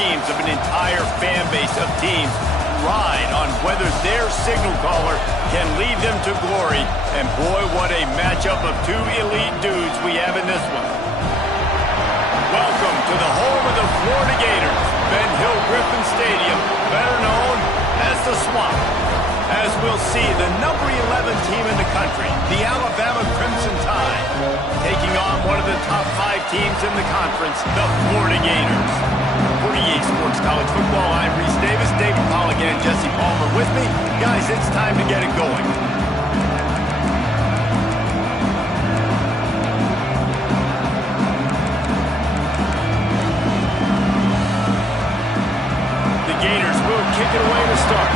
dreams of an entire fan base of teams ride on whether their signal caller can lead them to glory. And boy, what a matchup of two elite dudes we have in this one. Welcome to the home of the Florida Gators, Ben Hill Griffin Stadium, better known as the Swamp. As we'll see, the number 11 team in the country, the Alabama Crimson Tide, taking on one of the top 5 teams in the conference, the Florida Gators. For EA Sports College Football, I'm Reese Davis, David Pollack, and Jesse Palmer with me. Guys, it's time to get it going. The Gators will kick it away to start.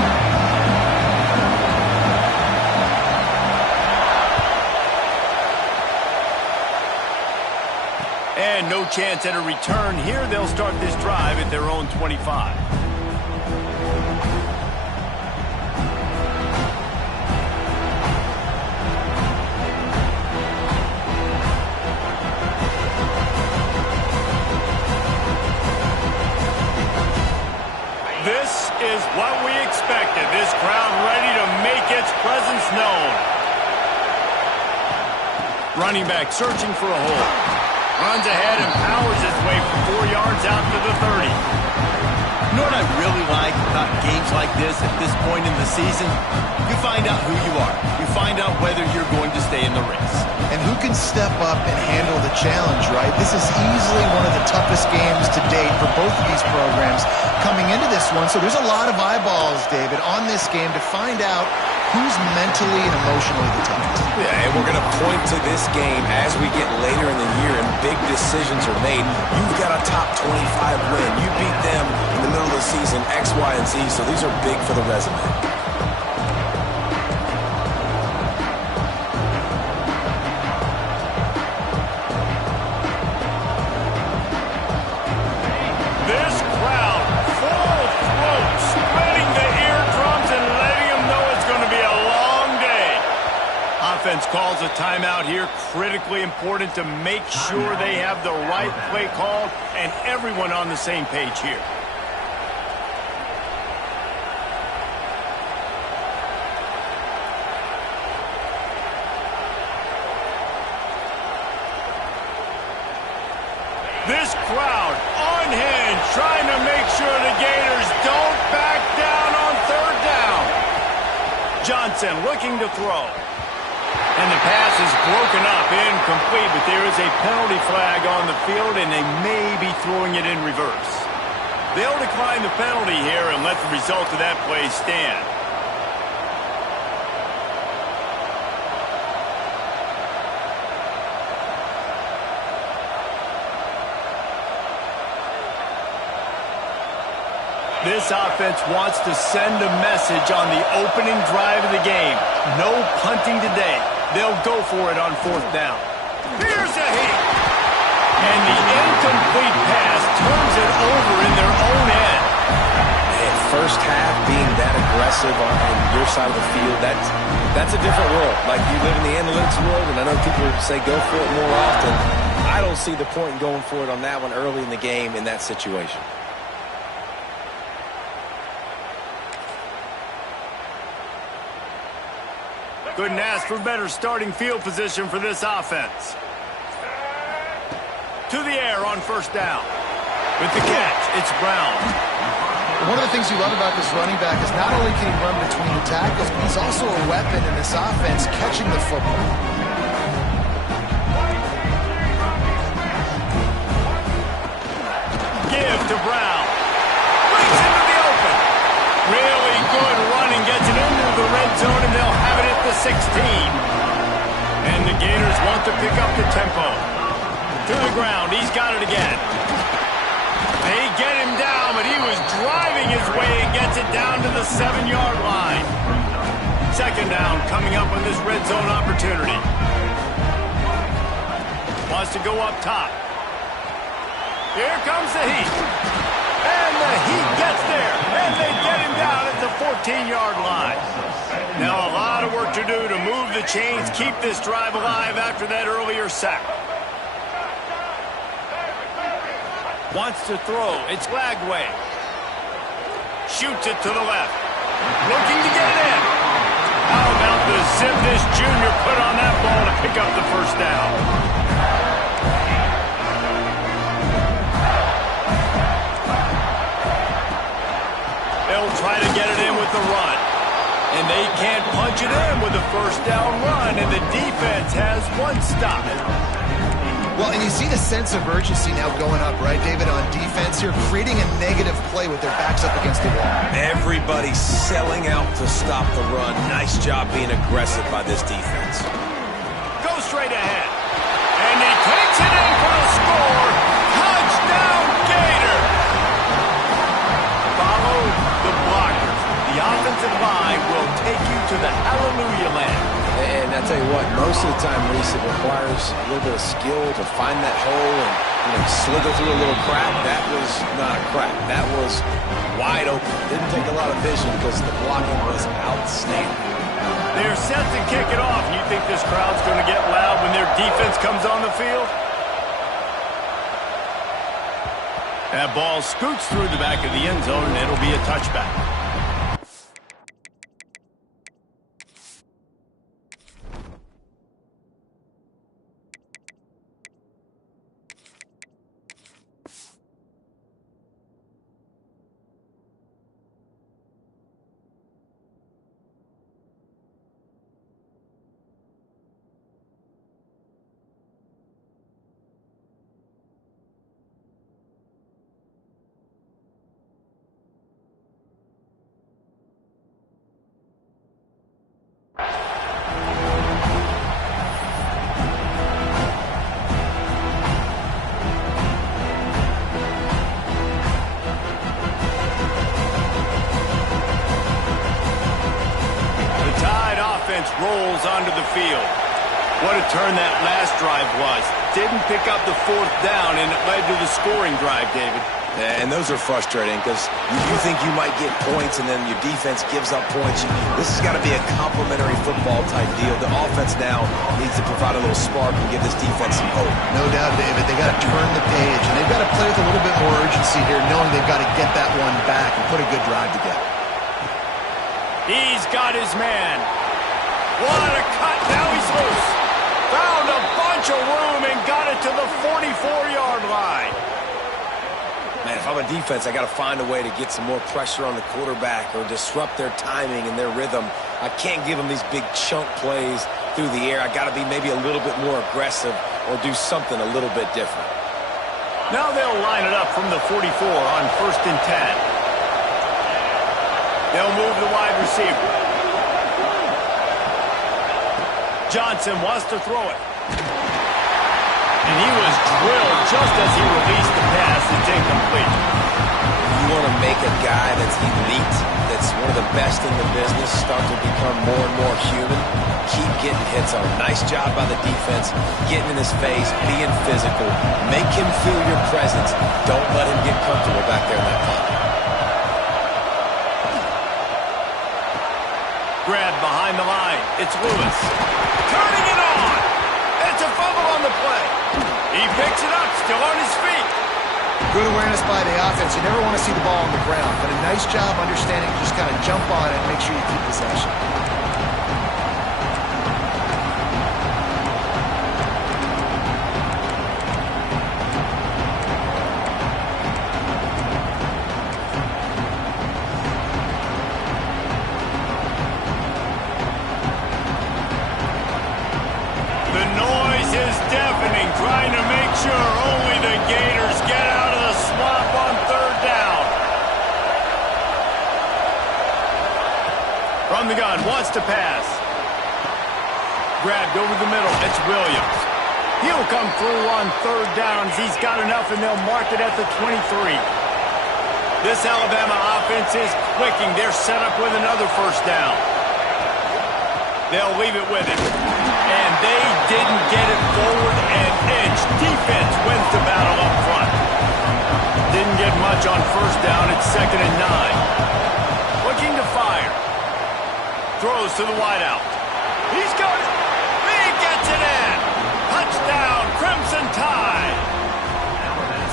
And no chance at a return here. They'll start this drive at their own 25. This is what we expected. This crowd ready to make its presence known. Running back searching for a hole. Runs ahead and powers his way for 4 yards out to the 30. You know what I really like about games like this at this point in the season? You find out who you are. You find out whether you're going to stay in the race. And who can step up and handle the challenge, right? This is easily one of the toughest games to date for both of these programs coming into this one. So there's a lot of eyeballs, David, on this game to find out who's mentally and emotionally the toughest. Yeah, and we're going to point to this game as we get later in the year and big decisions are made. You've got a top 25 win. You beat them in the middle of the season, X, Y, and Z, so these are big for the resume. This crowd, full throat, spreading the eardrums and letting them know it's going to be a long day. Offense calls a timeout here. Critically important to make sure they have the right play call and everyone on the same page here. This crowd on hand trying to make sure the Gators don't back down on third down. Johnson looking to throw. And the pass is broken up, incomplete, but there is a penalty flag on the field, and they may be throwing it in reverse. They'll decline the penalty here and let the result of that play stand. This offense wants to send a message on the opening drive of the game. No punting today. They'll go for it on fourth down. Here's a hit. And the incomplete pass turns it over in their own end. Man, first half being that aggressive on your side of the field, that's a different world. Like, you live in the analytics world, and I know people say go for it more often. I don't see the point in going for it on that one early in the game in that situation. Couldn't ask for better starting field position for this offense. To the air on first down. With the catch, it's Brown. One of the things you love about this running back is not only can he run between the tackles, but he's also a weapon in this offense catching the football. Give to Brown. Brings into the open. Really good running. Gets it into the red zone, and they'll have it at the 16. And the Gators want to pick up the tempo. To the ground. He's got it again. They get him down, but he was driving his way and gets it down to the 7-yard line. Second down coming up on this red zone opportunity. Wants to go up top. Here comes the Heat. And the Heat gets there. And they get him down at the 14-yard line. Now a lot of work to do to move the chains, keep this drive alive after that earlier sack. Wants to throw. It's Lagway. Shoots it to the left. Looking to get it in. How about the zip this junior put on that ball to pick up the first down? They'll try to get it in with the run. And they can't punch it in with a first down run, and the defense has one stop. Well, and you see the sense of urgency now going up, right, David, on defense here, creating a negative play with their backs up against the wall. Everybody's selling out to stop the run. Nice job being aggressive by this defense. Go straight ahead. And he takes it in for the score. Touchdown, Gator. Follow the blockers. The offensive line will take you to the hallelujah land. And I tell you what, most of the time, Reese, it requires a little bit of skill to find that hole and slither through a little crack. That was not a crack. That was wide open. Didn't take a lot of vision because the blocking was outstanding. They're set to kick it off. You think this crowd's going to get loud when their defense comes on the field? That ball scoots through the back of the end zone, and it'll be a touchback. Rolls onto the field. What a turn that last drive was. Didn't pick up the fourth down, and it led to the scoring drive, David. Yeah, and those are frustrating because you think you might get points, and then your defense gives up points. This has got to be a complementary football type deal. The offense now needs to provide a little spark and give this defense some hope. No doubt, David. They got to turn the page, and they've got to play with a little bit more urgency here, knowing they've got to get that one back and put a good drive together. He's got his man. What a cut. Now he's loose. Found a bunch of room and got it to the 44-yard line. Man, if I'm a defense, I got to find a way to get some more pressure on the quarterback or disrupt their timing and their rhythm. I can't give them these big chunk plays through the air. I got to be maybe a little bit more aggressive or do something a little bit different. Now they'll line it up from the 44 on 1st and 10. They'll move the wide receiver. Johnson wants to throw it. And he was drilled just as he released the pass. It's incomplete. You want to make a guy that's elite, that's one of the best in the business, start to become more and more human. Keep getting hits on him. Nice job by the defense, getting in his face, being physical. Make him feel your presence. Don't let him get comfortable back there in that pocket. Grab behind the line. It's Lewis. Turning it on. It's a fumble on the play. He picks it up, still on his feet. Good awareness by the offense. You never want to see the ball on the ground, but a nice job understanding to just kind of jump on it and make sure you keep possession. Trying to make sure only the Gators get out of the swamp on 3rd down. From the gun, wants to pass. Grabbed over the middle, it's Williams. He'll come through on 3rd downs. He's got enough, and they'll mark it at the 23. This Alabama offense is clicking. They're set up with another 1st down. They'll leave it with him. And they didn't get it forward an inch. Defense wins the battle up front. Didn't get much on 1st down. It's 2nd and 9. Looking to fire. Throws to the wideout. He's got it. He gets it in. Touchdown, Crimson Tide.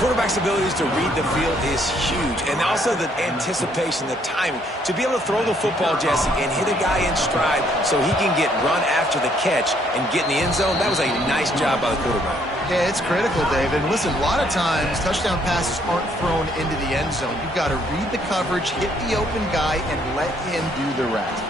quarterback's abilities to read the field is huge. And also the anticipation, the timing. To be able to throw the football, Jesse, and hit a guy in stride so he can get run after the catch and get in the end zone, that was a nice job by the quarterback. Yeah, it's critical, David. Listen, a lot of times touchdown passes aren't thrown into the end zone. You've got to read the coverage, hit the open guy, and let him do the rest.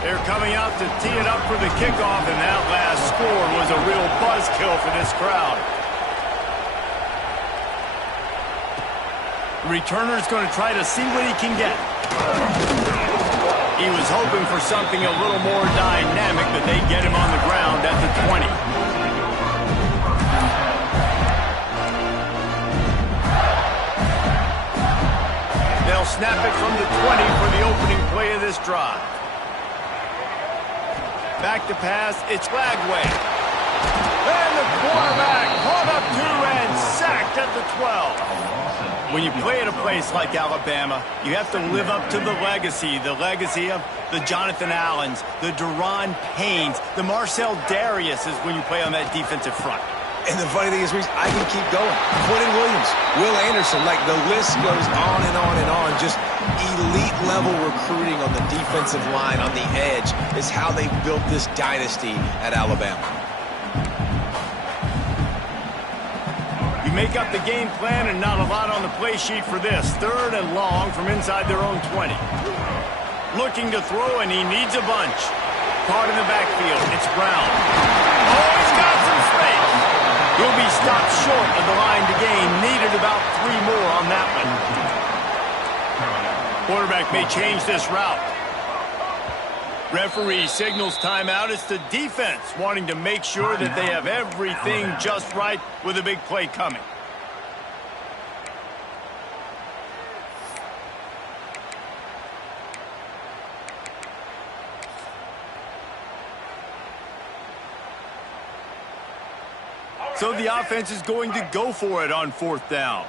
They're coming out to tee it up for the kickoff, and that last score was a real buzzkill for this crowd. The returner's going to try to see what he can get. He was hoping for something a little more dynamic, but they get him on the ground at the 20. They'll snap it from the 20 for the opening play of this drive. Back to pass, it's Lagway. And the quarterback caught up to and sacked at the 12. When you play at a place like Alabama, you have to live up to the legacy of the Jonathan Allens, the Daron Paynes, the Marcel Dariuses when you play on that defensive front. And the funny thing is, Reese, I can keep going. Quentin Williams, Will Anderson, like the list goes on and on and on. Just elite level recruiting on the defensive line, on the edge, is how they built this dynasty at Alabama. You make up the game plan and not a lot on the play sheet for this. 3rd and long from inside their own 20. Looking to throw, and he needs a bunch. Caught in the backfield. It's Brown. Oh, he's got some space. He'll be stopped short of the line to gain. Needed about 3 more on that one. Quarterback may change this route. Referee signals timeout. It's the defense wanting to make sure that they have everything just right with a big play coming. So the offense is going to go for it on 4th down.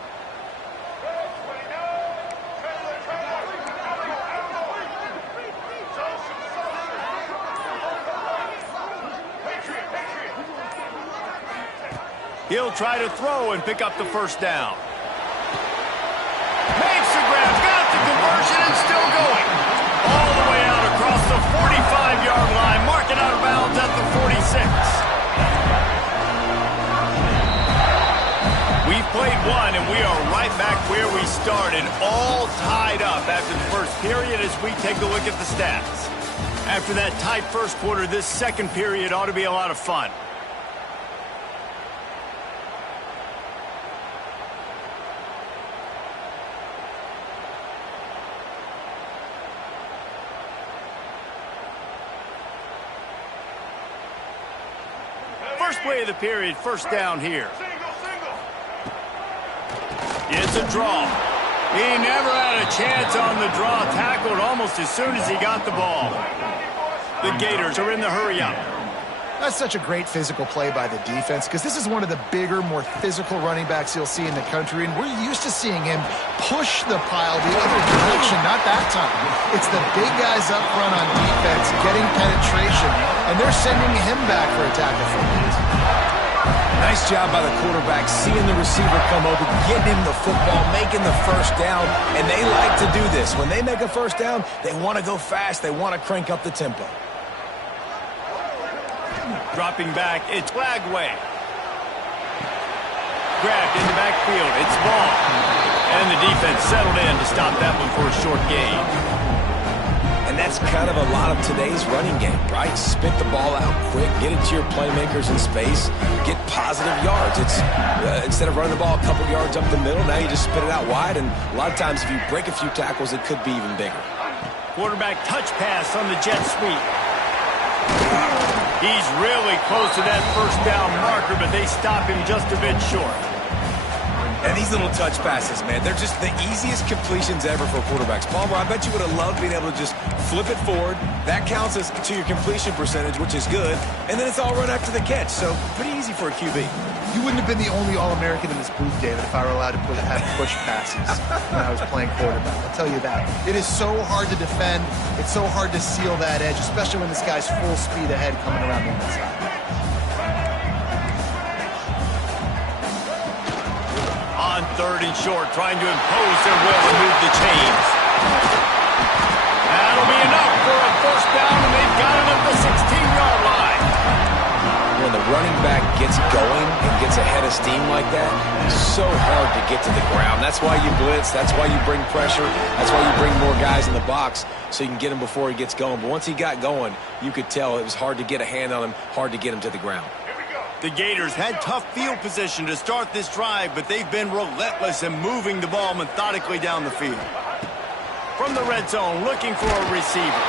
He'll try to throw and pick up the 1st down. Makes the grab, got the conversion, and still going. All the way out across the 45-yard line, marking out of bounds at the 46. We've played one, and we are right back where we started, all tied up after the first period as we take a look at the stats. After that tight first quarter, this second period ought to be a lot of fun. First play of the period, 1st down here. It's a draw. He never had a chance on the draw. Tackled almost as soon as he got the ball. The Gators are in the hurry-up. That's such a great physical play by the defense because this is one of the bigger, more physical running backs you'll see in the country, and we're used to seeing him push the pile the other direction. Not that time. It's the big guys up front on defense getting penetration, and they're sending him back for a tackle for it. Nice job by the quarterback, seeing the receiver come open, getting him the football, making the 1st down, and they like to do this. When they make a 1st down, they want to go fast. They want to crank up the tempo. Dropping back, it's Lagway. Grabbed in the backfield, it's Ball. And the defense settled in to stop that one for a short gain. And that's kind of a lot of today's running game, right? Spit the ball out quick, get it to your playmakers in space, get positive yards. It's instead of running the ball a couple yards up the middle, now you just spit it out wide, and a lot of times if you break a few tackles, it could be even bigger. Quarterback touch pass on the jet sweep. He's really close to that 1st down marker, but they stop him just a bit short. And these little touch passes, man, they're just the easiest completions ever for quarterbacks. Palmer, I bet you would have loved being able to just flip it forward. That counts as to your completion percentage, which is good. And then it's all run after the catch, so pretty easy for a QB. You wouldn't have been the only All-American in this booth, David, if I were allowed to have push passes when I was playing quarterback. I'll tell you that. It is so hard to defend. It's so hard to seal that edge, especially when this guy's full speed ahead coming around the inside. 3rd and short, trying to impose their will and move the chains. That'll be enough for a first down, and they've got it at the 16-yard line. When the running back gets going and gets ahead of steam like that, it's so hard to get to the ground. That's why you blitz. That's why you bring pressure. That's why you bring more guys in the box so you can get him before he gets going. But once he got going, you could tell it was hard to get a hand on him, hard to get him to the ground. The Gators had tough field position to start this drive, but they've been relentless in moving the ball methodically down the field. From the red zone, looking for a receiver.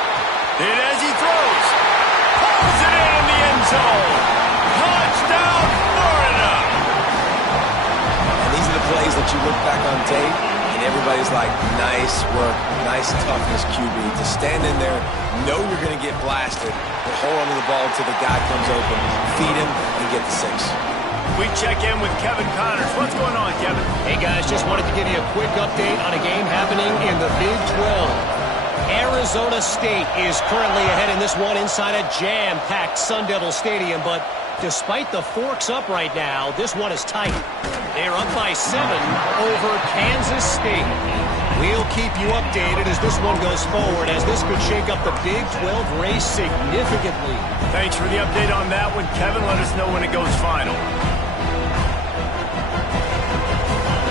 And as he throws, pulls it in the end zone. Touchdown, Florida! And these are the plays that you look back on tape, and everybody's like, nice work, nice toughness, QB. To stand in there, know you're going to get blasted, but hold on to the ball until the guy comes open, feed him, and get the 6. We check in with Kevin Connors. What's going on, Kevin? Hey, guys, just wanted to give you a quick update on a game happening in the Big 12. Arizona State is currently ahead in this one inside a jam-packed Sun Devil Stadium, but despite the forks up right now, this one is tight. They're up by 7 over Kansas State. We'll keep you updated as this one goes forward, as this could shake up the Big 12 race significantly. Thanks for the update on that one, Kevin. Let us know when it goes final.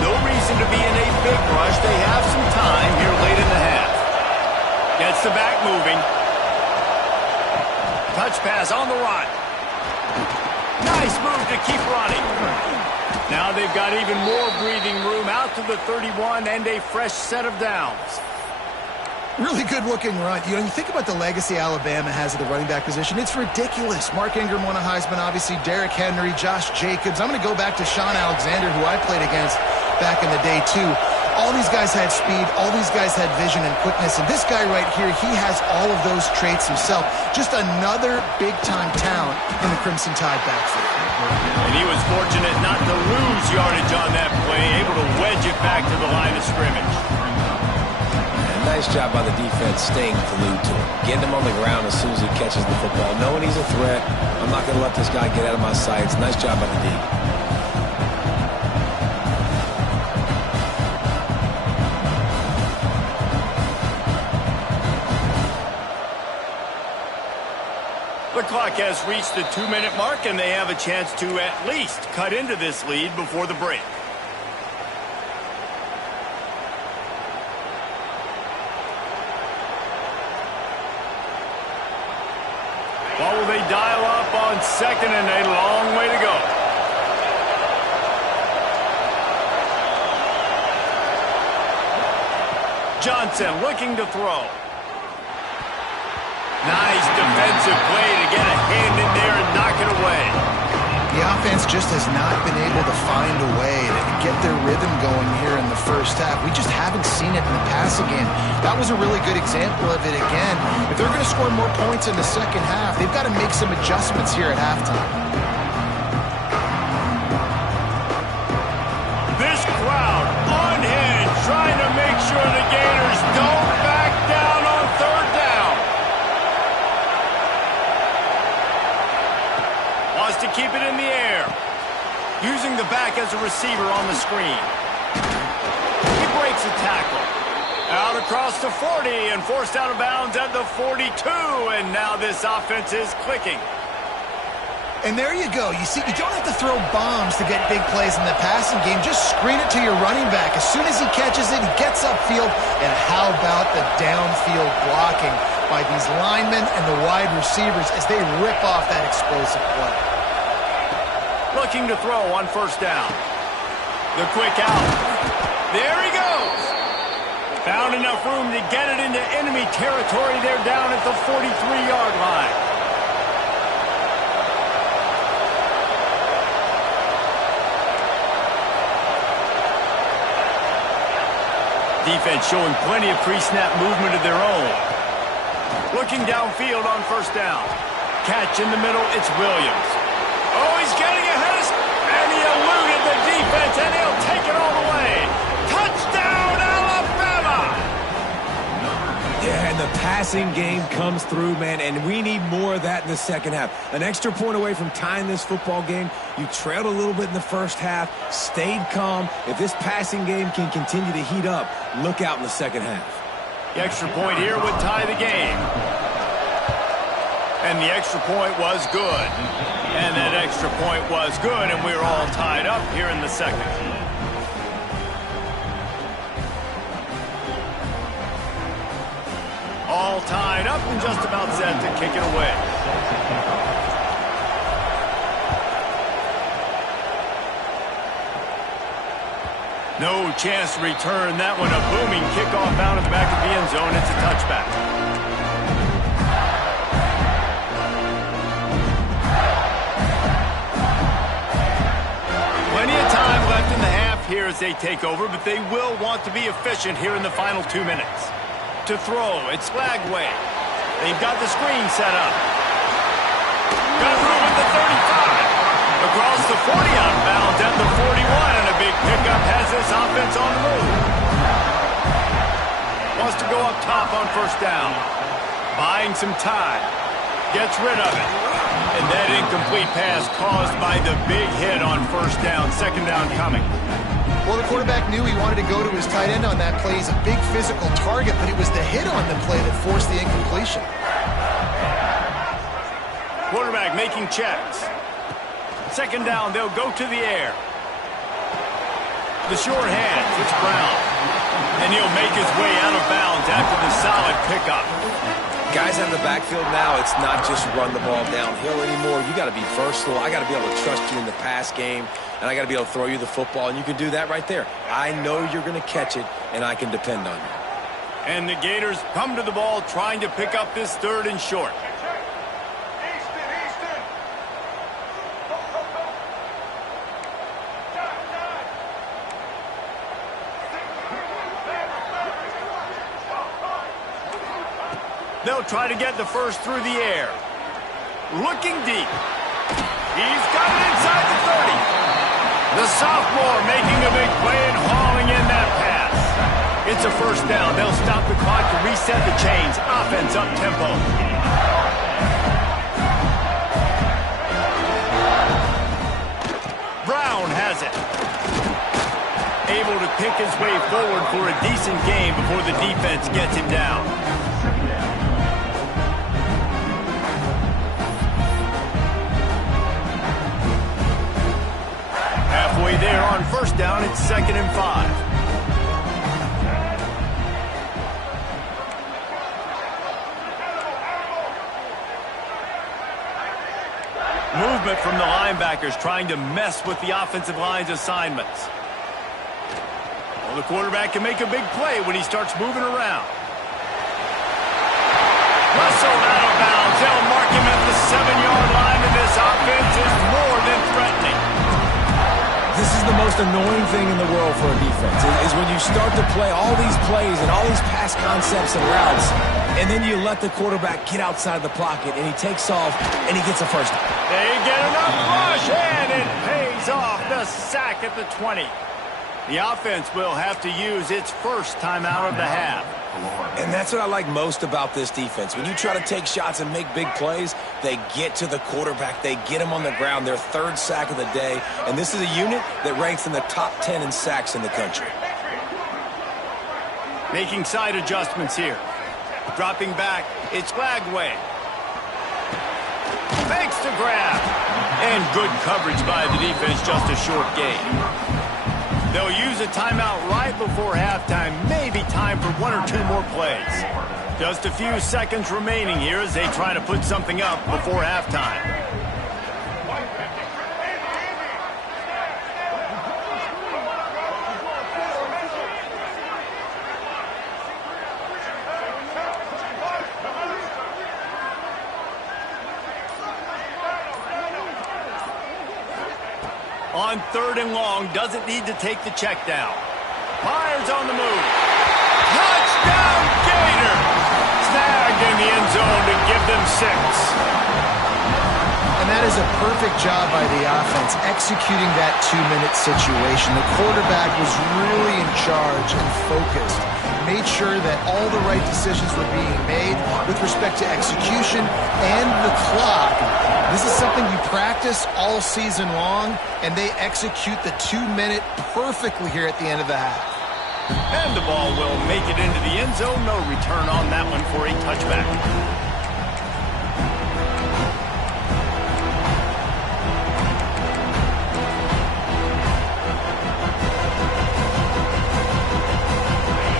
No reason to be in a big rush. They have some time here late in the half. Gets the back moving. Touch pass on the run. Nice move to keep running. Now they've got even more breathing room out to the 31 and a fresh set of downs. Really good-looking run. You know, you think about the legacy Alabama has at the running back position. It's ridiculous. Mark Ingram won a Heisman, obviously. Derrick Henry, Josh Jacobs. I'm going to go back to Sean Alexander, who I played against back in the day, too. All these guys had speed. All these guys had vision and quickness. And this guy right here, he has all of those traits himself. Just another big-time talent in the Crimson Tide backfield. And he was fortunate not to lose yardage on that play, able to wedge it back to the line of scrimmage. Nice job by the defense staying glued to him. Getting him on the ground as soon as he catches the football. Knowing he's a threat, I'm not going to let this guy get out of my sights. Nice job by the D. The clock has reached the 2-minute mark, and they have a chance to at least cut into this lead before the break. What will they dial up on 2nd and a long way to go? Johnson looking to throw. Nice defensive play to get a hand in there and knock it away. The offense just has not been able to find a way to get their rhythm going here in the first half. We just haven't seen it in the passing game. That was a really good example of it again. If they're going to score more points in the second half, they've got to make some adjustments here at halftime. This crowd unhinged, trying to make sure the Gators don't back down on 3rd down. Wants to keep it in the air. Using the back as a receiver on the screen. He breaks a tackle. Out across the 40 and forced out of bounds at the 42. And now this offense is clicking. And there you go. You see, you don't have to throw bombs to get big plays in the passing game. Just screen it to your running back. As soon as he catches it, he gets upfield. And how about the downfield blocking by these linemen and the wide receivers as they rip off that explosive play. Looking to throw on 1st down. The quick out. There he goes. Found enough room to get it into enemy territory. They're down at the 43-yard line. Defense showing plenty of pre-snap movement of their own. Looking downfield on 1st down. Catch in the middle, it's Williams. Oh, he's getting ahead of... And he eluded the defense, and he'll take it all the way. Touchdown, Alabama! Yeah, and the pass passing game comes through, man, and we need more of that in the second half. An extra point away from tying this football game. You trailed a little bit in the first half, stayed calm. If this passing game can continue to heat up, look out in the second half. The extra point here would tie the game. And the extra point was good. And that extra point was good, and we're all tied up here in the second. All tied up and just about set to kick it away. No chance to return that one. A booming kickoff out of the back of the end zone. It's a touchback. Plenty of time left in the half here as they take over, but they will want to be efficient here in the final 2 minutes. To throw, it's Lagway. They've got the screen set up. Got room at the 35. Across the 40 out of bounds at the 41, and a big pickup has this offense on the move. Wants to go up top on first down. Buying some time. Gets rid of it. And that incomplete pass caused by the big hit on first down. Second down coming. Well, the quarterback knew he wanted to go to his tight end on that play. He's a big physical target, but it was the hit on the play that forced the incompletion. Quarterback making checks. Second down, they'll go to the air. The short hands, it's Brown. And he'll make his way out of bounds after the solid pickup. Guys out of the backfield now, it's not just run the ball downhill anymore. You got to be versatile. I got to be able to trust you in the pass game, and I got to be able to throw you the football, and you can do that right there. I know you're going to catch it, and I can depend on you. And the Gators come to the ball trying to pick up this third and short. They'll try to get the first through the air. Looking deep. He's got it inside the 30. The sophomore making a big play and hauling in that pass. It's a first down. They'll stop the clock to reset the chains. Offense up tempo. Brown has it. Able to pick his way forward for a decent game before the defense gets him down. Halfway there on first down, it's 2nd and 5. Movement from the linebackers trying to mess with the offensive line's assignments. Well, the quarterback can make a big play when he starts moving around. Russell out of bounds. They'll mark him at the 7-yard line, and this offense is more than threatening. This is the most annoying thing in the world for a defense, is when you start to play all these plays and all these pass concepts and routes, and then you let the quarterback get outside the pocket, and he takes off, and he gets a first down. They get enough rush, and it pays off. The sack at the 20. The offense will have to use its first timeout of the half. And that's what I like most about this defense. When you try to take shots and make big plays, they get to the quarterback. They get him on the ground. Their third sack of the day. And this is a unit that ranks in the top 10 in sacks in the country. Making side adjustments here. Dropping back, it's Lagway. Makes the grab. And good coverage by the defense, just a short gain. They'll use a timeout right before halftime. Maybe time for 1 or 2 more plays. Just a few seconds remaining here as they try to put something up before halftime. On 3rd and long, doesn't need to take the check down. Fires on the move. Touchdown, Gator! Snagged in the end zone to give them 6. And that is a perfect job by the offense, executing that 2-minute situation. The quarterback was really in charge and focused made sure that all the right decisions were being made with respect to execution and the clock. This is something you practice all season long, and they execute the 2-minute perfectly here at the end of the half. And the ball will make it into the end zone. No return on that one for a touchback.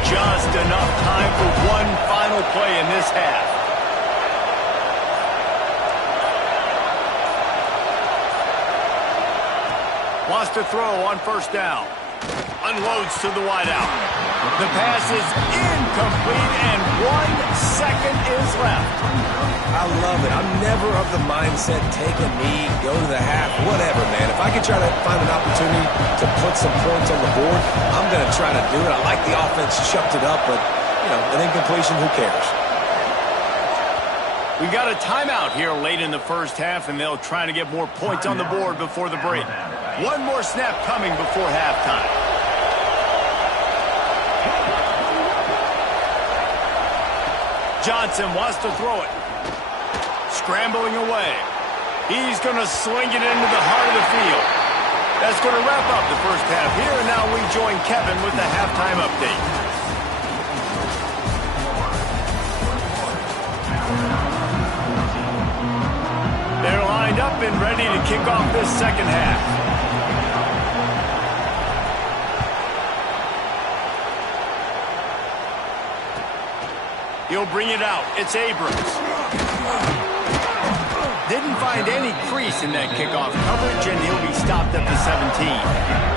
Just enough time for one final play in this half. Wants to throw on first down. Unloads to the wideout. The pass is incomplete, and 1 second is left. I love it. I'm never of the mindset, take a knee, go to the half, whatever, man. If I can try to find an opportunity to put some points on the board, I'm going to try to do it. I like the offense, chucked it up, but, you know, an incompletion, who cares? We got a timeout here late in the first half, and they'll try to get more points on the board before the break. One more snap coming before halftime. Johnson wants to throw it. Scrambling away. He's going to sling it into the heart of the field. That's going to wrap up the first half here, and now we join Kevin with the halftime update. They're lined up and ready to kick off this second half. He'll bring it out. It's Abrams. Didn't find any crease in that kickoff coverage, and he'll be stopped at the 17.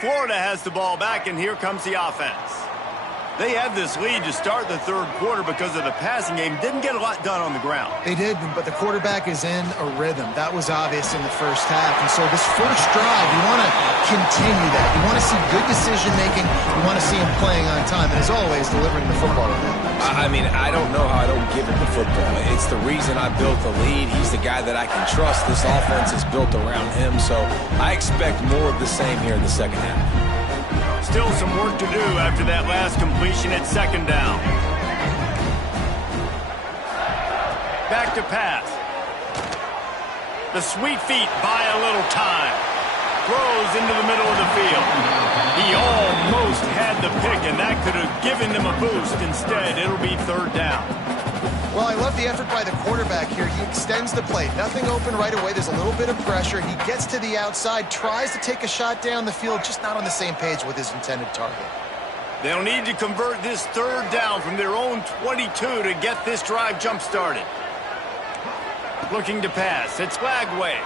Florida has the ball back, and here comes the offense. They had this lead to start the third quarter because of the passing game. Didn't get a lot done on the ground. They did, but the quarterback is in a rhythm. That was obvious in the first half. And so this first drive, you want to continue that. You want to see good decision-making. You want to see him playing on time. And as always, delivering the football. I mean, I don't know how I don't give him the football. It's the reason I built the lead. He's the guy that I can trust. This offense is built around him. So I expect more of the same here in the second half. Still some work to do after that last completion at second down. Back to pass. The sweet feet buy a little time. Throws into the middle of the field. He almost had the pick, and that could have given them a boost. Instead, it'll be third down. Well, I love the effort by the quarterback here. He extends the play. Nothing open right away. There's a little bit of pressure. He gets to the outside, tries to take a shot down the field, just not on the same page with his intended target. They'll need to convert this third down from their own 22 to get this drive jump-started. Looking to pass. It's Lagway.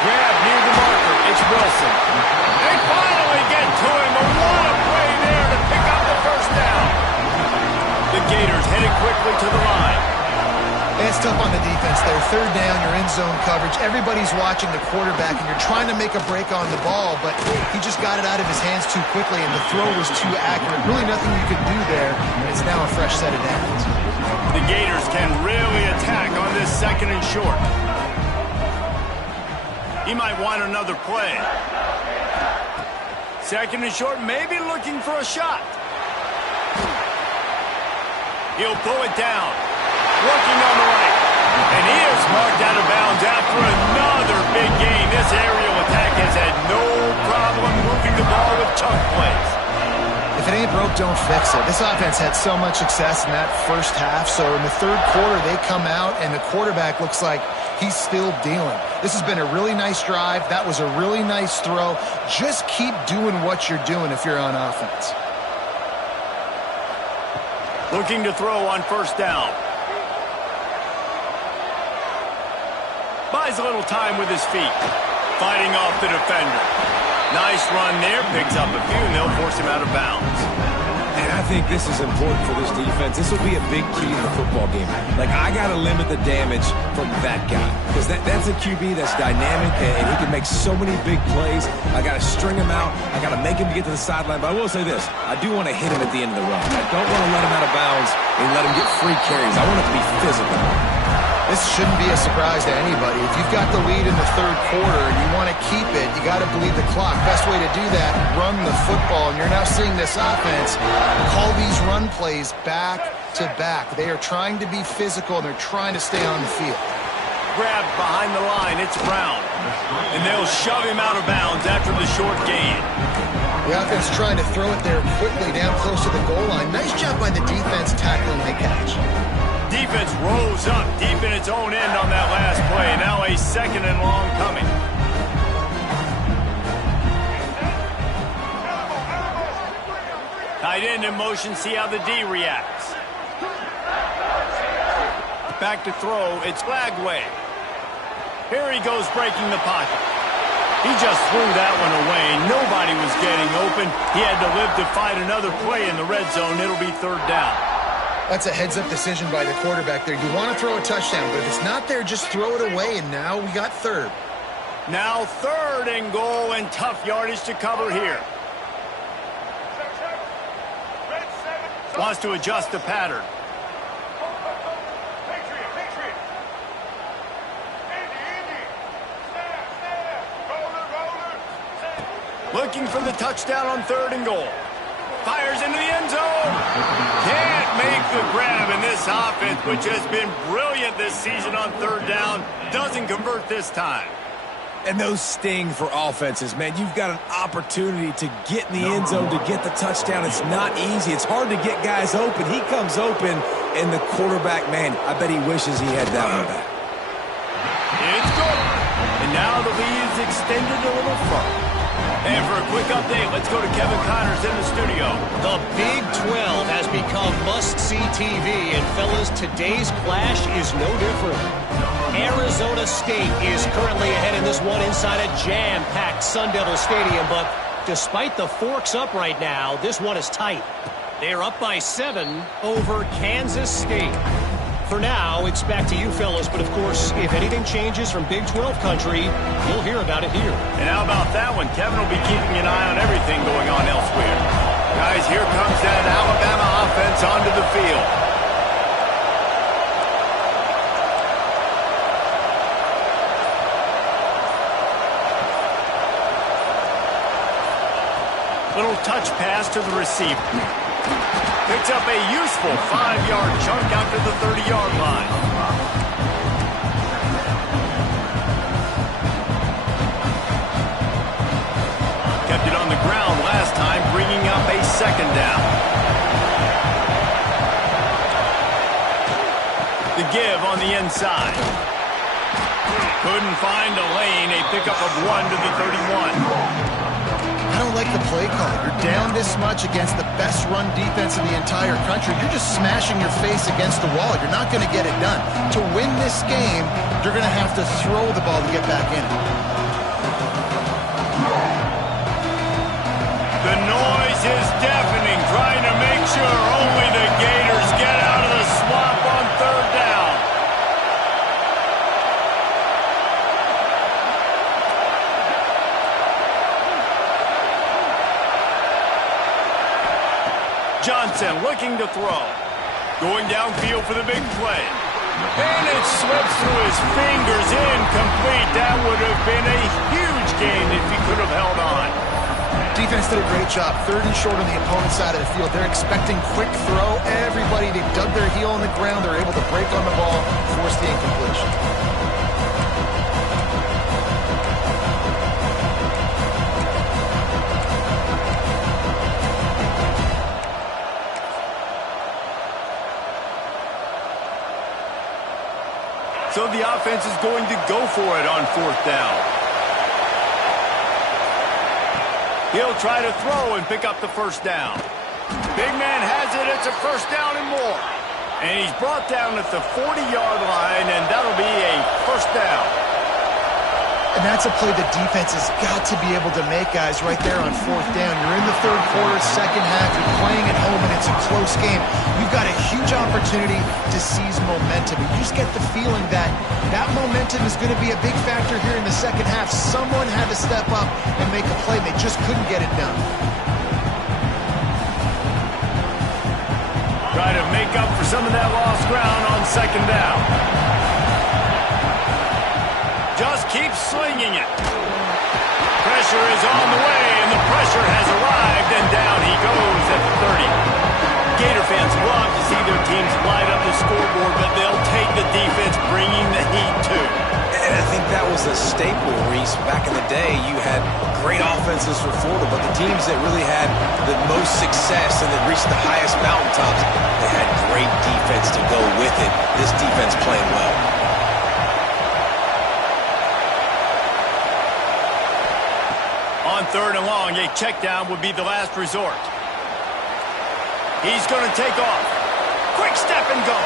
Grab near the marker. It's Wilson. They finally get to him. But what a play there to pick up the first down. The Gators headed quickly to the line. It's tough on the defense there. Third down, you're in zone coverage. Everybody's watching the quarterback, and you're trying to make a break on the ball, but he just got it out of his hands too quickly, and the throw was too accurate. Really nothing you could do there, and it's now a fresh set of downs. The Gators can really attack on this second and short. He might want another play. Second and short, maybe looking for a shot. He'll pull it down. Working on the right. And he is marked out of bounds after another big gain. This aerial attack has had no problem moving the ball with chunk plays. If it ain't broke, don't fix it. This offense had so much success in that first half. So in the third quarter, they come out, and the quarterback looks like he's still dealing. This has been a really nice drive. That was a really nice throw. Just keep doing what you're doing if you're on offense. Looking to throw on first down. Buys a little time with his feet. Fighting off the defender. Nice run there. Picks up a few, and they'll force him out of bounds. And I think this is important for this defense. This will be a big key in the football game. Like, I got to limit the damage from that guy. Because that's a QB that's dynamic, and he can make so many big plays. I got to string him out. I got to make him get to the sideline. But I will say this. I do want to hit him at the end of the run. I don't want to let him out of bounds and let him get free carries. I want it to be physical. This shouldn't be a surprise to anybody. If you've got the lead in the third quarter and you want to keep it, you got to bleed the clock. Best way to do that, run the football. And you're now seeing this offense call these run plays back to back. They are trying to be physical, and they're trying to stay on the field. Grabbed behind the line. It's Brown. And they'll shove him out of bounds after the short gain. The offense trying to throw it there quickly down close to the goal line. Nice job by the defense tackling the catch. Defense rose up deep in its own end on that last play. Now a second and long coming. Tight end in motion. See how the D reacts. Back to throw. It's Lagway. Here he goes breaking the pocket. He just threw that one away. Nobody was getting open. He had to live to fight another play in the red zone. It'll be third down. That's a heads-up decision by the quarterback there. You want to throw a touchdown, but if it's not there, just throw it away, and now we got third. Now third and goal, and tough yardage to cover here. Wants to adjust the pattern. Looking for the touchdown on third and goal. Fires into the end zone. Can't make the grab, and this offense, which has been brilliant this season on third down, doesn't convert this time. And those sting for offenses, man. You've got an opportunity to get in the end zone, to get the touchdown. It's not easy. It's hard to get guys open. He comes open, and the quarterback, man, I bet he wishes he had that one back. It's good. And now the lead is extended a little further. And for a quick update, let's go to Kevin Connors in the studio. The Big 12 has become must-see TV, and fellas, today's clash is no different. Arizona State is currently ahead in this one inside a jam-packed Sun Devil Stadium, but despite the forks up right now, this one is tight. They're up by 7 over Kansas State. For now, it's back to you fellas, but of course, if anything changes from Big 12 country, you'll hear about it here. And how about that one? Kevin will be keeping an eye on everything going on elsewhere. Guys, here comes that Alabama offense onto the field. Little touch pass to the receiver. Picks up a useful 5-yard chunk out to the 30-yard line. Kept it on the ground last time, bringing up a second down. The give on the inside. Couldn't find a lane, a pickup of 1 to the 31. I don't like the play call. You're down this much against the best run defense in the entire country. You're just smashing your face against the wall. You're not going to get it done. To win this game, you're going to have to throw the ball to get back in it. The noise is deafening, trying to make sure only the Gators get out of the swamp on third down. Johnson looking to throw. Going downfield for the big play. And it slips through his fingers, incomplete. That would have been a huge gain if he could have held on. Defense did a great job. Third and short on the opponent's side of the field. They're expecting quick throw. Everybody, they dug their heel on the ground. They're able to break on the ball, force the incompletion. So the the offense is going to go for it on 4th down. He'll try to throw and pick up the 1st down. Big man has it. It's a 1st down and more. And he's brought down at the 40-yard line, and that'll be a 1st down. And that's a play the defense has got to be able to make, guys, right there on 4th down. You're in the 3rd quarter, 2nd half. You're playing at home, and it's a close game. You've got a huge opportunity to seize momentum. You just get the feeling that that momentum is going to be a big factor here in the 2nd half. Someone had to step up and make a play, and they just couldn't get it done. Try to make up for some of that lost ground on 2nd down. Just keep slinging it. Pressure is on the way, and the pressure has arrived, and down he goes at the 30. Gator fans love to see their teams light up the scoreboard, but they'll take the defense bringing the heat, too. And I think that was a staple, Reese. Back in the day, you had great offenses for Florida, but the teams that really had the most success and that reached the highest mountaintops, they had great defense to go with it. This defense playing well. On 3rd and long, a check down would be the last resort. He's going to take off. Quick step and go.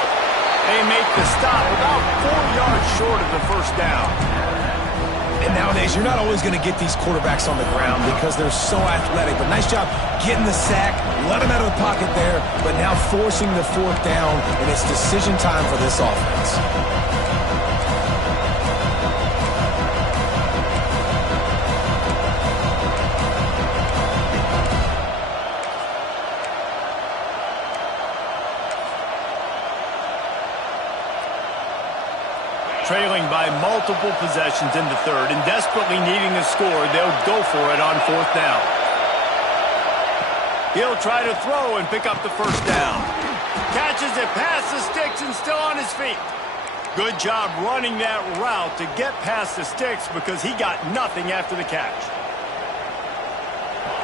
They make the stop about 4 yards short of the 1st down. And nowadays, you're not always going to get these quarterbacks on the ground because they're so athletic. But nice job getting the sack, let him out of the pocket there, but now forcing the 4th down, and it's decision time for this offense. Trailing by multiple possessions in the 3rd and desperately needing a score, they'll go for it on 4th down. He'll try to throw and pick up the 1st down. Catches it past the sticks and still on his feet. Good job running that route to get past the sticks because he got nothing after the catch.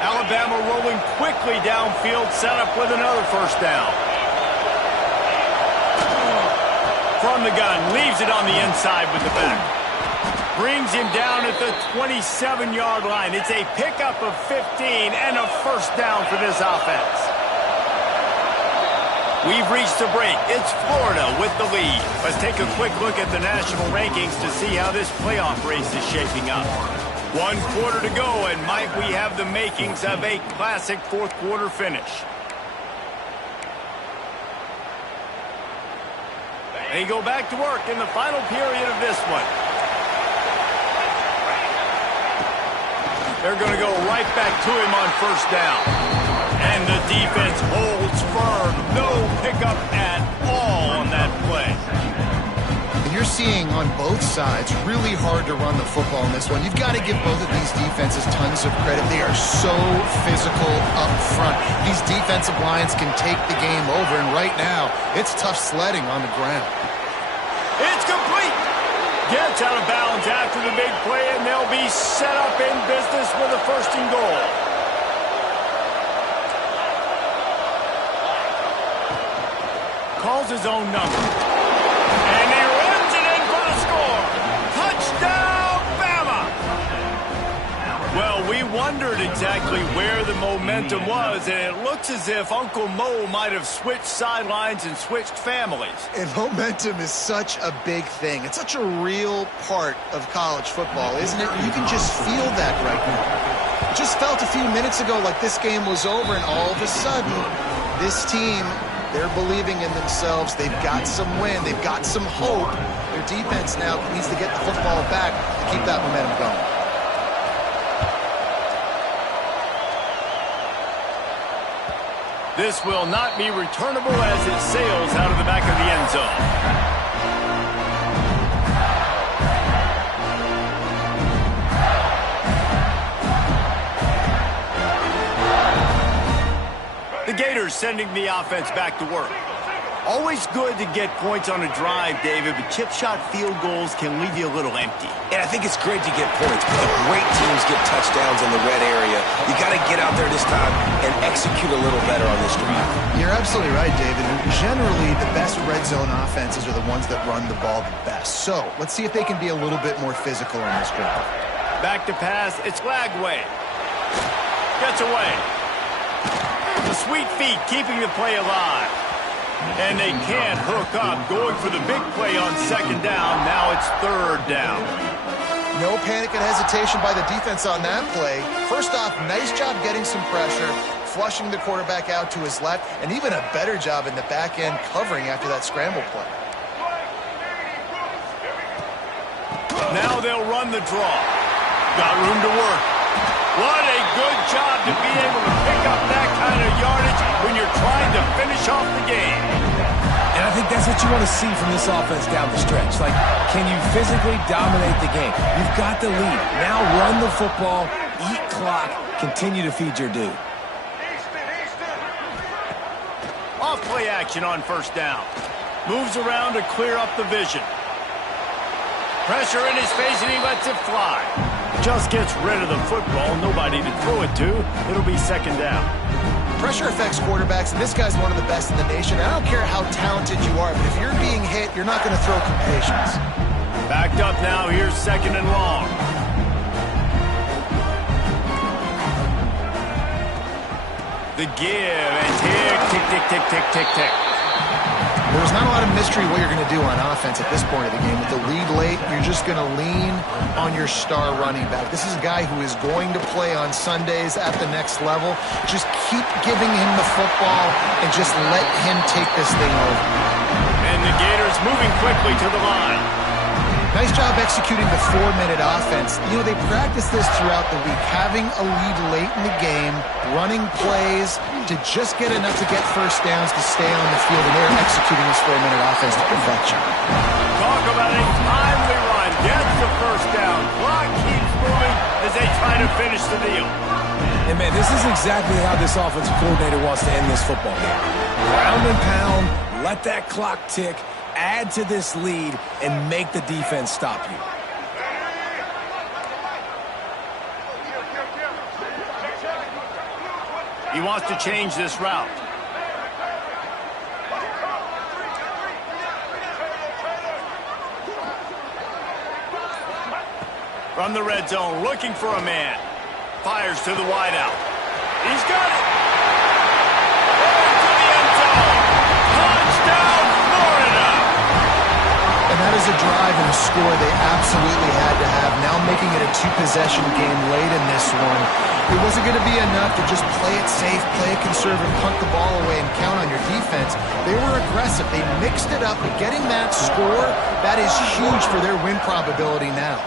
Alabama rolling quickly downfield, set up with another 1st down. From the gun, leaves it on the inside with the back. Brings him down at the 27-yard line. It's a pickup of 15 and a 1st down for this offense. We've reached the break. It's Florida with the lead. Let's take a quick look at the national rankings to see how this playoff race is shaping up. 1 quarter to go, and might we have the makings of a classic 4th quarter finish. They go back to work in the final period of this one. They're going to go right back to him on 1st down. And the defense holds firm. No pickup at all on that play. And you're seeing on both sides really hard to run the football in this one. You've got to give both of these defenses tons of credit. They are so physical up front. These defensive lines can take the game over, and right now, it's tough sledding on the ground. It's complete. Gets out of bounds after the big play, and they'll be set up in business with a 1st and goal. Calls his own number. And he runs it in for the score. Touchdown, Bama! Well, we wondered exactly where the momentum was, and it looks as if Uncle Mo might have switched sidelines and switched families. And momentum is such a big thing. It's such a real part of college football, isn't it? You can just feel that right now. It just felt a few minutes ago like this game was over, and all of a sudden, this team, they're believing in themselves. They've got some wind. They've got some hope. Their defense now needs to get the football back to keep that momentum going. This will not be returnable as it sails out of the back of the end zone. The Gators sending the offense back to work. Always good to get points on a drive, David, but chip shot field goals can leave you a little empty. And I think it's great to get points, but the great teams get touchdowns in the red area. You got to get out there this time and execute a little better on this drive. You're absolutely right, David. Generally, the best red zone offenses are the ones that run the ball the best. So let's see if they can be a little bit more physical on this drive. Back to pass. It's Lagway. Gets away. The sweet feet keeping the play alive. And they can't hook up, going for the big play on second down. Now it's third down. No panic and hesitation by the defense on that play. First off, nice job getting some pressure, flushing the quarterback out to his left, and even a better job in the back end covering after that scramble play. Now they'll run the draw. Got room to work. What a good job to be able to pick up that kind of yardage when you're trying to finish off the game. And I think that's what you want to see from this offense down the stretch. Like, can you physically dominate the game? You've got the lead. Now run the football, eat clock, continue to feed your dude. Off play action on first down. Moves around to clear up the vision. Pressure in his face, and he lets it fly. Just gets rid of the football. Nobody to throw it to. It'll be second down. Pressure affects quarterbacks, and this guy's one of the best in the nation. I don't care how talented you are, but if you're being hit, you're not going to throw completions. Backed up now. Here's second and long. The give and tick, tick, tick, tick, tick, tick, tick. There's not a lot of mystery what you're going to do on offense at this point of the game. With the lead late, you're just going to lean on your star running back. This is a guy who is going to play on Sundays at the next level. Just keep giving him the football and just let him take this thing over. And the Gators moving quickly to the line. Nice job executing the 4-minute offense. You know, they practice this throughout the week, having a lead late in the game, running plays to just get enough to get first downs to stay on the field, and they're executing this 4-minute offense to perfection. Talk about a timely run. Gets the first down. Clock keeps moving as they try to finish the deal. And, man, this is exactly how this offensive coordinator wants to end this football game. Ground and pound, let that clock tick, add to this lead, and make the defense stop you. He wants to change this route. From the red zone, looking for a man. Fires to the wideout. He's got it. To the end zone. Touchdown, Florida. And that is a drive and a score they absolutely had to have. Now making it a two-possession game late in this one. It wasn't going to be enough to just play it safe, play it conservative, punt the ball away, and count on your defense. They were aggressive. They mixed it up, but getting that score, that is huge for their win probability now.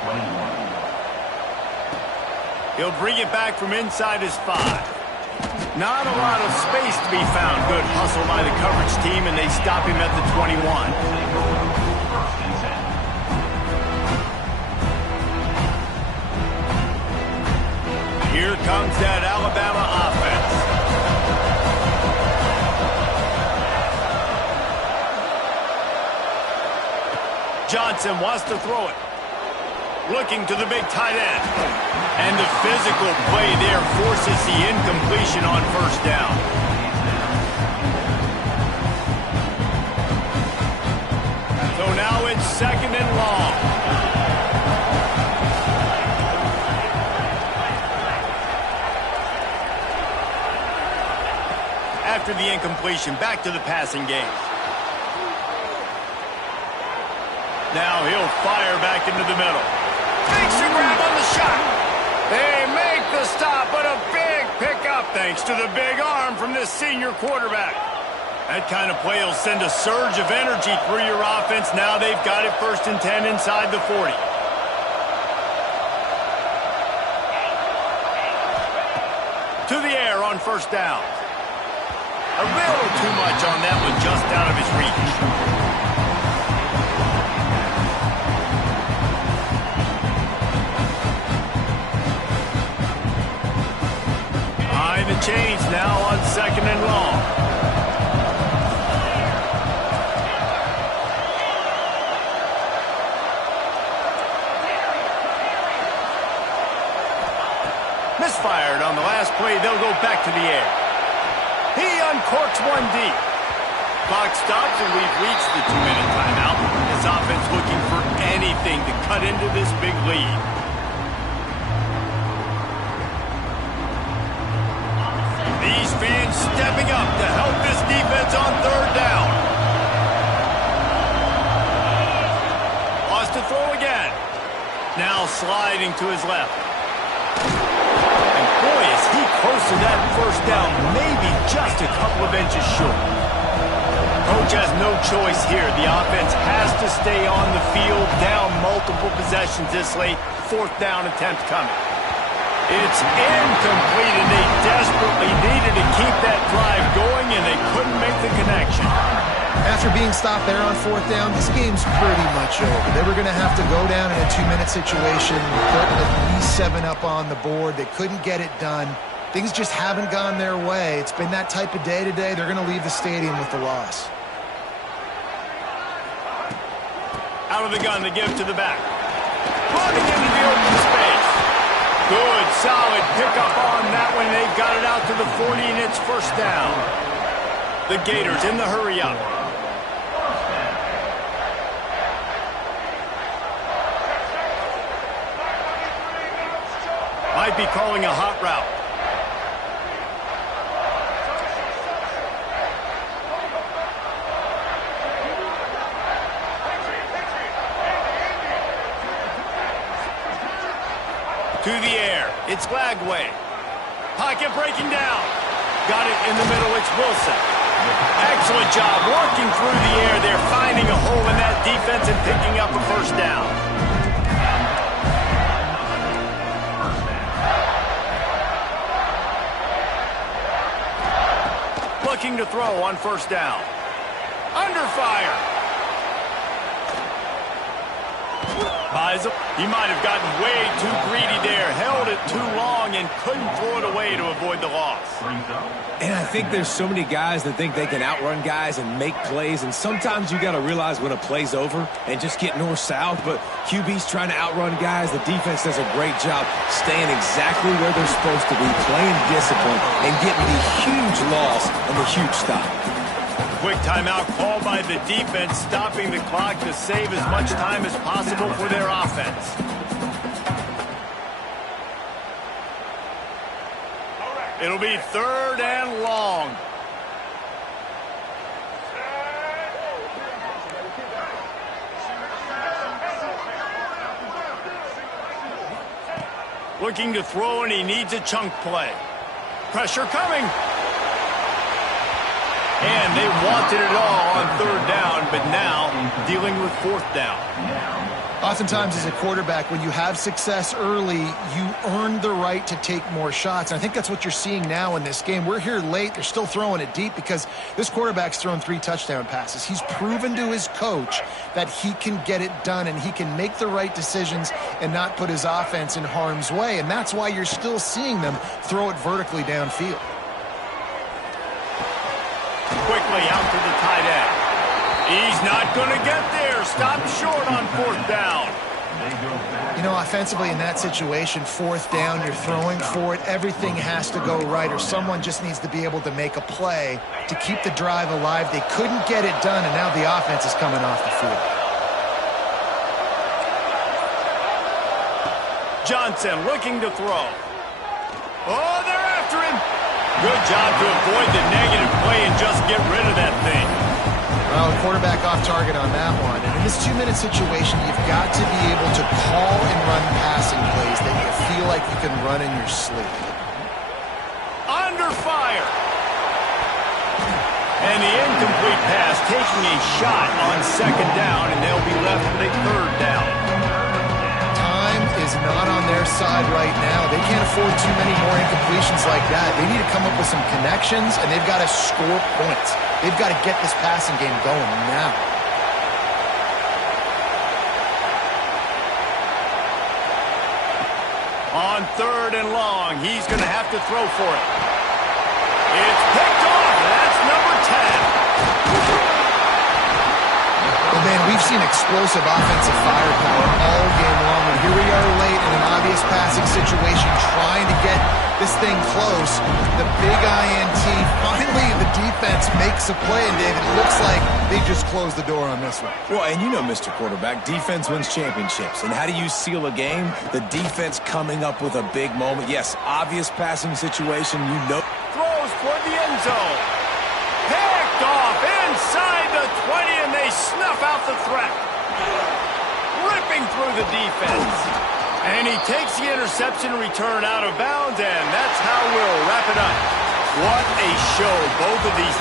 He'll bring it back from inside his 5. Not a lot of space to be found. Good hustle by the coverage team, and they stop him at the 21. Here comes that Alabama offense. Johnson wants to throw it. Looking to the big tight end. And the physical play there forces the incompletion on first down. So now it's second and long. After the incompletion, back to the passing game. Now he'll fire back into the middle. Makes a grab on the shot. They make the stop, but a big pickup thanks to the big arm from this senior quarterback. That kind of play will send a surge of energy through your offense. Now they've got it first and 10 inside the 40. To the air on first down. A little too much on that one, just out of his reach. Behind the chains now on second and long. Misfired on the last play. They'll go back to the air. He uncorks one deep. Clock stops, and we've reached the 2-minute timeout. This offense looking for anything to cut into this big lead. These fans stepping up to help this defense on third down. Lost to throw again. Now sliding to his left. And boy, is he close to that first down, maybe just a couple of inches short. Coach has no choice here. The offense has to stay on the field, down multiple possessions this late. Fourth down attempt coming. It's incomplete, and they desperately needed to keep that drive going, and they couldn't make the connection. After being stopped there on fourth down, this game's pretty much over. They were going to have to go down in a 2-minute situation, put at least 7 up on the board. They couldn't get it done. Things just haven't gone their way. It's been that type of day today. They're going to leave the stadium with the loss. Out of the gun to give to the back. Running into the open space. Good, solid pickup on that one. They've got it out to the 40, and it's first down. The Gators in the hurry up. Might be calling a hot route. To the air. It's Lagway. Pocket breaking down. Got it in the middle. It's Wilson. Excellent job working through the air. They're finding a hole in that defense and picking up a first down. Looking to throw on first down. Under fire. He might have gotten way too greedy there, held it too long, and couldn't throw it away to avoid the loss. And I think there's so many guys that think they can outrun guys and make plays, and sometimes you got to realize when a play's over and just get north-south, but QB's trying to outrun guys. The defense does a great job staying exactly where they're supposed to be, playing discipline, and getting the huge loss and the huge stop. Quick timeout called by the defense, stopping the clock to save as much time as possible for their offense. It'll be third and long. Looking to throw, and he needs a chunk play. Pressure coming. And they wanted it all on third down, but now dealing with fourth down. Oftentimes as a quarterback, when you have success early, you earn the right to take more shots. And I think that's what you're seeing now in this game. We're here late. They're still throwing it deep because this quarterback's thrown 3 touchdown passes. He's proven to his coach that he can get it done and he can make the right decisions and not put his offense in harm's way. And that's why you're still seeing them throw it vertically downfield. Quickly out to the tight end. He's not going to get there. Stopped short on fourth down. You know, offensively in that situation, fourth down, you're throwing for it. Everything has to go right, or someone just needs to be able to make a play to keep the drive alive. They couldn't get it done, and now the offense is coming off the field. Johnson looking to throw. Oh, they're after him. Good job to avoid the negative play and just get rid of that thing. Well, the quarterback off target on that one. And in this 2-minute situation, you've got to be able to call and run passing plays that you feel like you can run in your sleep. Under fire. And the incomplete pass taking a shot on second down, and they'll be left with a third down. Time is not on their side right now. They can't afford too many more incompletions like that. They need to come up with some connections, and they've got to score points. They've got to get this passing game going now. On third and long, he's going to have to throw for it. It's picked off. That's number 10. Well, man, we've seen explosive offensive firepower all game long, and here we are late, and an obvious pass passing situation, trying to get this thing close. The big INT. Finally, the defense makes a play, and David, it looks like they just closed the door on this one. Well, and you know, Mr. Quarterback, defense wins championships. And how do you seal a game? The defense coming up with a big moment. Yes, obvious passing situation, you know. Throws toward the end zone. Picked off inside the 20, and they snuff out the threat. Ripping through the defense. And he takes the interception return out of bounds, and that's how we'll wrap it up. What a show both of these